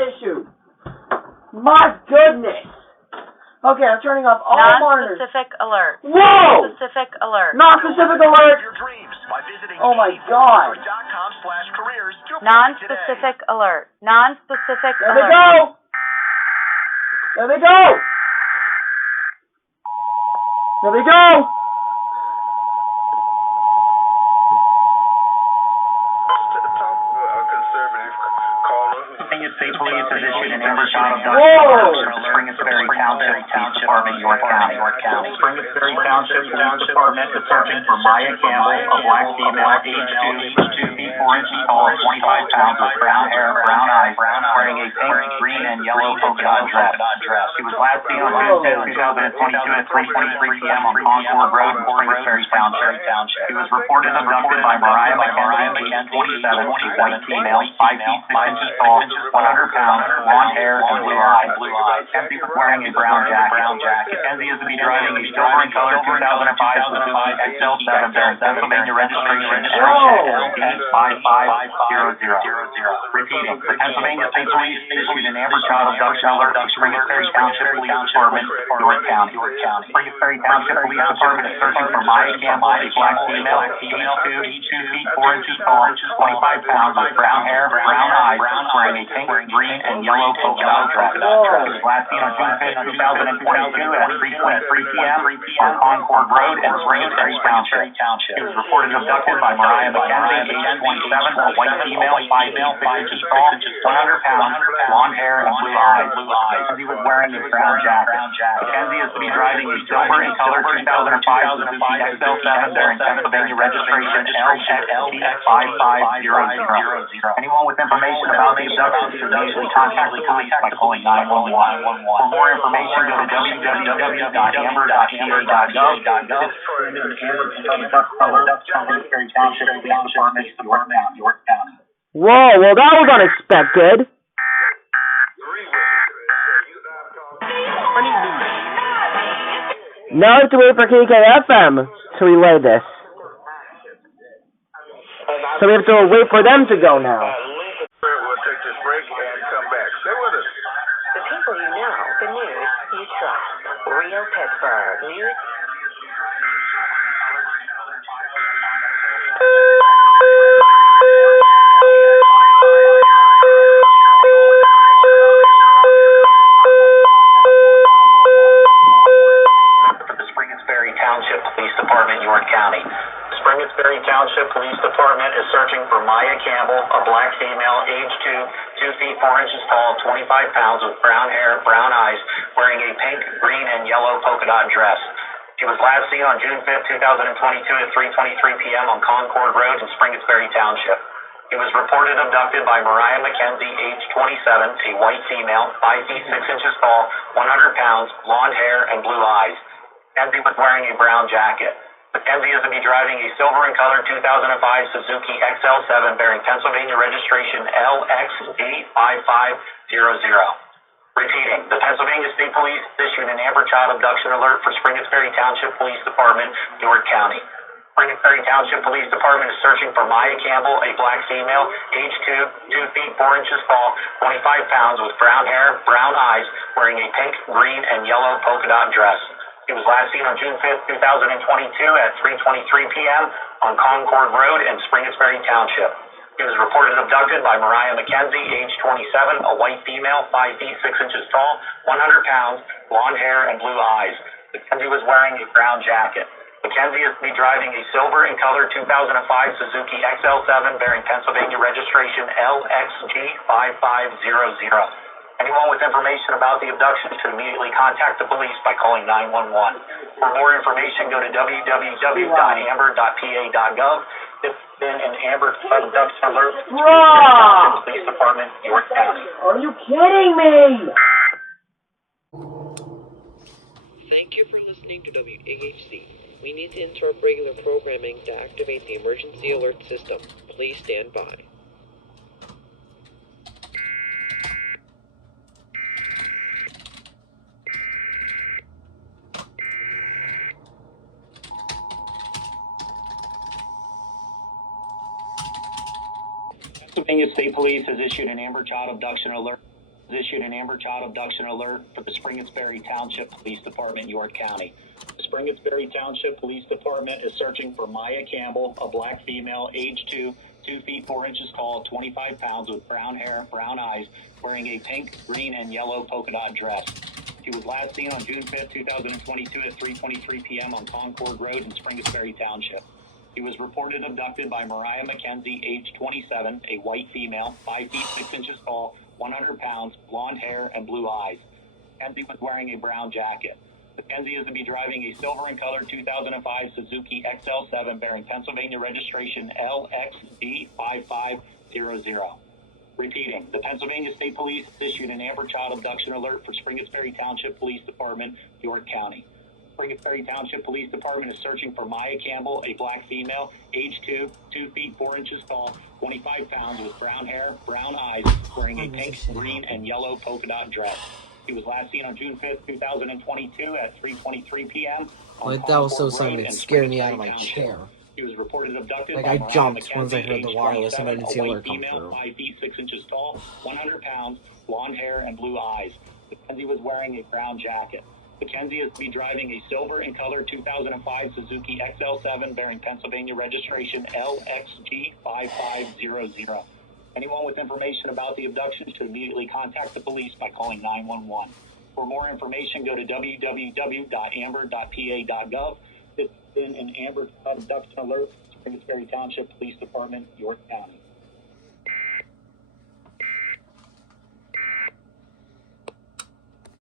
issued. My goodness. Okay, I'm turning off all monitors. Non-specific alert. Whoa! Non-specific alert. Non-specific alert. Oh my God. Non-specific alert. Non-specific There alert. they go. There they go. There they go. State Police has issued an Ambershot Whoa! Springersbury Township Police Department, York County. Springersbury Township Police Department is searching for Maya Campbell, a black female, age 2 feet 4 inches tall, 25 pounds, with brown hair, brown eyes, wearing a pink, green, and yellow polka dot dress. She was last seen on June 5, 2022 at 3:23 p.m. on Concord Road in Springersbury Township. She was reported abducted by Mariah McKenzie, age 27, a white female, 5 feet 6 inches tall, 100 pounds, blonde hair, and blue eyes. Mackenzie was wearing a brown jacket. Mackenzie is to be driving a silver in color 2005 Suzuki XL7 bearing Pennsylvania registration LX5500. Repeating, the Pennsylvania State Police issued an Amber Child abduction alert to Springersbury Township Police Department, York County. Springersbury Township Police Department is searching for Maya Campbell, a black female, age 2 feet 4 inches tall, 25 pounds, with brown hair, brown eyes, wearing a pink, green, and yellow polka dot dress. She was last seen on June 5, 2022 at 3:23 p.m. on Concord Road in Springersbury Township. She was reported abducted by Mariah McKenzie, age 27, a white female, 5 inches tall, 100 pounds, blonde hair, and blue eyes. Mackenzie was wearing a brown jacket. Mackenzie is to be driving a silver in color 2005 Suzuki XL7 bearing Pennsylvania registration LX5500. Anyone with information about the abduction should immediately contact the police by calling 911. For more information, go to www.amber.ca.gov. Whoa, well that was unexpected. Now I have to wait for KKFM to relay this. So we have to wait for them to go now. We'll take this break and come back. Stay with us. The people you know, the news you trust. Real Pittsburgh News. Springersbury Township Police Department, York County. Springersbury Township Police Department is searching for Maya Campbell, a black female, age 2 feet 4 inches tall, 25 pounds, with brown hair, brown eyes, wearing a pink, green, and yellow polka dot dress. She was last seen on June 5, 2022 at 3:23 p.m. on Concord Road in Springersbury Township. She was reported abducted by Mariah McKenzie, age 27, a white female, 5 feet 6 inches tall, 100 pounds, blonde hair, and blue eyes. Mackenzie was wearing a brown jacket. Mackenzie is to be driving a silver in color 2005 Suzuki XL7 bearing Pennsylvania registration LXG5500. Repeating, the Pennsylvania State Police issued an Amber Child abduction alert for Springersbury Township Police Department, York County. Springersbury Township Police Department is searching for Maya Campbell, a black female, age 2 feet 4 inches tall, 25 pounds, with brown hair, brown eyes, wearing a pink, green, and yellow polka dot dress. She was last seen on June 5, 2022 at 3:23 p.m. on Concord Road in Springersbury Township. She was reported abducted by Mariah McKenzie, age 27, a white female, 5 feet 6 inches tall, 100 pounds, blonde hair, and blue eyes. Mackenzie was wearing a brown jacket. Mackenzie is to be driving a silver in color 2005 Suzuki XL7 bearing Pennsylvania registration LXG5500. Anyone with information about the abduction should immediately contact the police by calling 911. For more information, go to www.amber.pa.gov. It's been an Amber abduction alert. Police Department, York County. Are you kidding me? Thank you for listening to WAHC. We need to interrupt regular programming to activate the emergency alert system. Please stand by. Pennsylvania State Police has issued an Amber Child abduction alert. issued an Amber Child abduction alert for the Springettsbury Township Police Department, York County. The Springettsbury Township Police Department is searching for Maya Campbell, a black female, age 2 feet 4 inches tall, 25 pounds, with brown hair, brown eyes, wearing a pink, green, and yellow polka dot dress. She was last seen on June 5th, 2022 at 3:23 p.m. on Concord Road in Springettsbury Township. She was reported abducted by Mariah McKenzie, age 27, a white female, 5 feet 6 inches tall, 100 pounds, blonde hair, and blue eyes. McKenzie was wearing a brown jacket. McKenzie is to be driving a silver in color 2005 Suzuki XL7 bearing Pennsylvania registration LXD5500. Repeating, the Pennsylvania State Police issued an Amber Child abduction alert for Springettsbury Township Police Department, York County. Springettsbury Township Police Department is searching for Maya Campbell, a black female, age 2 feet 4 inches tall, 25 pounds, with brown hair, brown eyes, wearing a pink, green, and yellow polka dot dress. She was last seen on June 5th, 2022 at 3:23 p.m. on Like, that was so Concord sudden, Road it in scared me out of Springettsbury my Township. chair. She was reported abducted Like, by I Mariah jumped McKenzie, once I heard the age wireless and I 27, didn't see a her white come female, through. 5 feet 6 inches tall, 100 pounds, blonde hair, and blue eyes. McKenzie was wearing a brown jacket. McKenzie is to be driving a silver in color 2005 Suzuki XL7 bearing Pennsylvania registration LXG5500. Anyone with information about the abduction should immediately contact the police by calling 911. For more information, go to www.amber.pa.gov. This has been an Amber Child abduction alert, Springettsbury Township Police Department, York County.